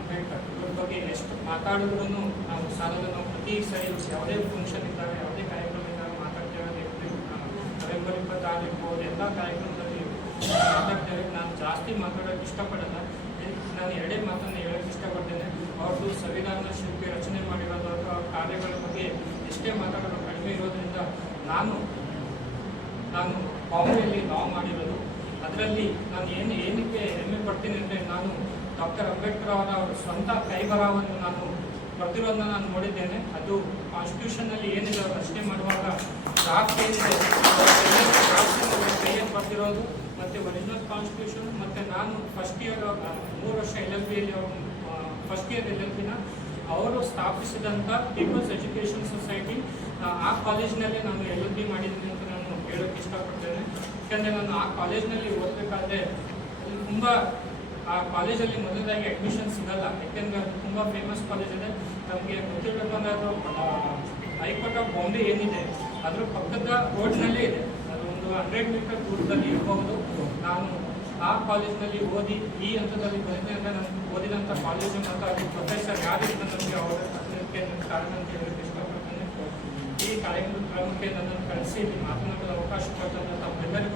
ಅಂಬೇಡ್ಕರ್ ಇವ್ರ ಬಗ್ಗೆ ಎಷ್ಟು ಮಾತಾಡಿದ್ರು ನಾವು ಸಾಲದ ನಾವು ಪ್ರತಿ ಸರಿ ಯಾವುದೇ ಫಂಕ್ಷನ್ ಇದ್ದಾವೆ ಯಾವುದೇ ಕಾರ್ಯಕ್ರಮ ಇದ್ದಾವೆ ಮಾತಾಡ್ತೇವೆ ನವೆಂಬರ್ ಇಪ್ಪತ್ತಾರು ಇರ್ಬೋದು ಎಲ್ಲ ಕಾರ್ಯಕ್ರಮದಲ್ಲಿ ಮಾತಾಡ್ತೇವೆ ನಾನು ಜಾಸ್ತಿ ಮಾತಾಡೋಕ್ಕೆ ಇಷ್ಟಪಡಲ್ಲ ನಾನು ಎರಡೇ ಮಾತನ್ನು ಹೇಳೋಕೆ ಇಷ್ಟಪಡ್ತೇನೆ ಅವ್ರದ್ದು ಸಂವಿಧಾನ ಶಿಲ್ಪಿ ರಚನೆ ಮಾಡಿರೋದು ಅವ್ರ ಕಾರ್ಯಗಳ ಬಗ್ಗೆ ಎಷ್ಟೇ ಮಾತಾಡೋದು ಕಡಿಮೆ ಇರೋದ್ರಿಂದ ನಾನು ನಾನು ಬಾಂಬೆಯಲ್ಲಿ ಲಾ ಮಾಡಿರೋದು. ಅದರಲ್ಲಿ ನಾನು ಏನು, ಏನಕ್ಕೆ ಹೆಮ್ಮೆ ಪಡ್ತೀನಿ ಅಂದರೆ ನಾನು ಡಾಕ್ಟರ್ ಅಂಬೇಡ್ಕರ್ ಅವರ ಸ್ವಂತ ಕೈಬರಹವನ್ನು ನಾನು ಬರೆದಿರೋದನ್ನ ನಾನು ನೋಡಿದ್ದೇನೆ. ಅದು ಕಾನ್ಸ್ಟಿಟ್ಯೂಷನ್ನಲ್ಲಿ ಏನಿದೆ ರಚನೆ ಮಾಡುವಾಗ ಡ್ರಾಫ್ಟ್ ಏನಿದೆ ಕೈಯಲ್ಲಿ ಬರೆದಿರೋದು ಮತ್ತು ಒರಿಜಿನಲ್ ಕಾನ್ಸ್ಟಿಟ್ಯೂಷನ್ ಮತ್ತು ನಾನು ಫಸ್ಟ್ ಇಯರ್ ಮೂರು ವರ್ಷ ಎಲ್ ಎಲ್ ಬಿಯಲ್ಲಿ ಫಸ್ಟ್ ಇಯರ್ ಎಲ್ ಎಲ್ ಬಿನ ಅವರು ಸ್ಥಾಪಿಸಿದಂಥ ಪೀಪಲ್ಸ್ ಎಜುಕೇಷನ್ ಸೊಸೈಟಿ ಆ ಕಾಲೇಜಿನಲ್ಲೇ ನಾನು ಎಲ್ ಎಲ್ ಬಿ ಮಾಡಿದ್ದೀನಿ ಅಂತ ನಾನು ಹೇಳೋಕ್ಕೆ ಇಷ್ಟಪಡ್ತೇನೆ. ಯಾಕಂದರೆ ನಾನು ಆ ಕಾಲೇಜಿನಲ್ಲಿ ಓದಬೇಕಾದ್ರೆ ತುಂಬ ಆ ಕಾಲೇಜಲ್ಲಿ ಮೊದಲಾಗಿ ಅಡ್ಮಿಷನ್ ಸಿಗಲ್ಲ. ಯಾಕೆಂದರೆ ಅದು ತುಂಬ ಫೇಮಸ್ ಕಾಲೇಜ್ ಇದೆ. ನಮಗೆ ಗೊತ್ತಿರಬೇಕಂದ್ರೆ ಅದು ಹೈಕೋರ್ಟ್ ಆಫ್ ಬಾಂಬೆ ಏನಿದೆ, ಅದ್ರ ಪಕ್ಕದ ರೋಡ್ನಲ್ಲೇ ಇದೆ. ಅದು ಒಂದು ಹಂಡ್ರೆಡ್ ಮೀಟರ್ ದೂರದಲ್ಲಿ ಇರಬಹುದು. ನಾನು ಆ ಕಾಲೇಜ್ನಲ್ಲಿ ಓದಿ, ಈ ಹಂತದಲ್ಲಿ ಬಂದೆ ಅಂದರೆ ನಾನು ಓದಿದಂಥ ಕಾಲೇಜು ಮತ್ತು ಅದು ಪ್ರೊಫೆಸರ್ ಯಾರಿಂದ ನಮಗೆ ಅವರ ಅದಕ್ಕೆ ನನ್ನ ಕಾರಣ ಅಂತ ಹೇಳಕ್ಕೆ ಇಷ್ಟಪಡ್ತೇನೆ. ಈ ಕಾರ್ಯಕ್ರಮಕ್ಕೆ ನನ್ನನ್ನು ಕಳಿಸಿ ಮಾತನಾಡಲು ಅವಕಾಶ ಕೊಟ್ಟಂತ ತಮ್ಮೆಲ್ಲರಿಗೂ